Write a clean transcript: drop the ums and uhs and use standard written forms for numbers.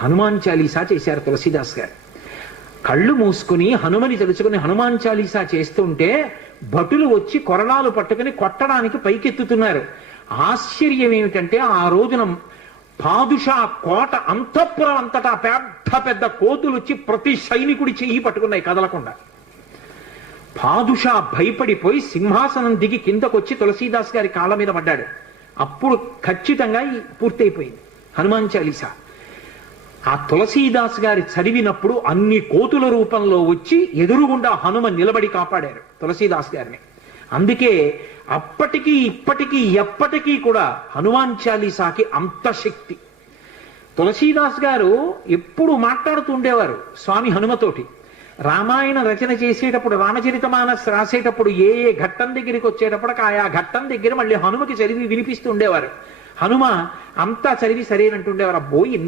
హనుమాన్ చాలీసా చేశారు తులసీదాస్ గారు. కళ్ళు మూసుకుని హనుమని తెలుసుకుని హనుమాన్ చాలీసా చేస్తుంటే భటులు వచ్చి కొరడాలు పట్టుకుని కొట్టడానికి పైకెత్తుతున్నారు. ఆశ్చర్యం ఏమిటంటే ఆ రోజున పాదుషా కోట అంతఃపురం అంతటా పెద్ద పెద్ద కోతులు వచ్చి ప్రతి సైనికుడి చెయ్యి పట్టుకున్నాయి కదలకుండా. పాదుషా భయపడిపోయి సింహాసనం దిగి కిందకొచ్చి తులసీదాస్ గారి కాళ్ళ మీద పడ్డాడు. అప్పుడు ఖచ్చితంగా పూర్తయిపోయింది హనుమాన్ చాలీసా. ఆ తులసీదాస్ గారి చదివినప్పుడు అన్ని కోతుల రూపంలో వచ్చి ఎదురుగుండా హనుమ నిలబడి కాపాడారు తులసీదాస్ గారిని. అందుకే అప్పటికీ ఇప్పటికీ ఎప్పటికీ కూడా హనుమాన్ చాలీసాకి అంత శక్తి. తులసీదాస్ గారు ఎప్పుడు మాట్లాడుతూ ఉండేవారు స్వామి హనుమతోటి. రామాయణ రచన చేసేటప్పుడు రామచరితమానస్ రాసేటప్పుడు ఏ ఏ ఘట్టం దగ్గరికి వచ్చేటప్పుడు ఆయా ఘట్టం దగ్గర మళ్ళీ హనుమకి చదివి వినిపిస్తూ ఉండేవారు. హనుమ అంతా చదివి సరేనంటుండేవారు. అబ్బో ఎన్ని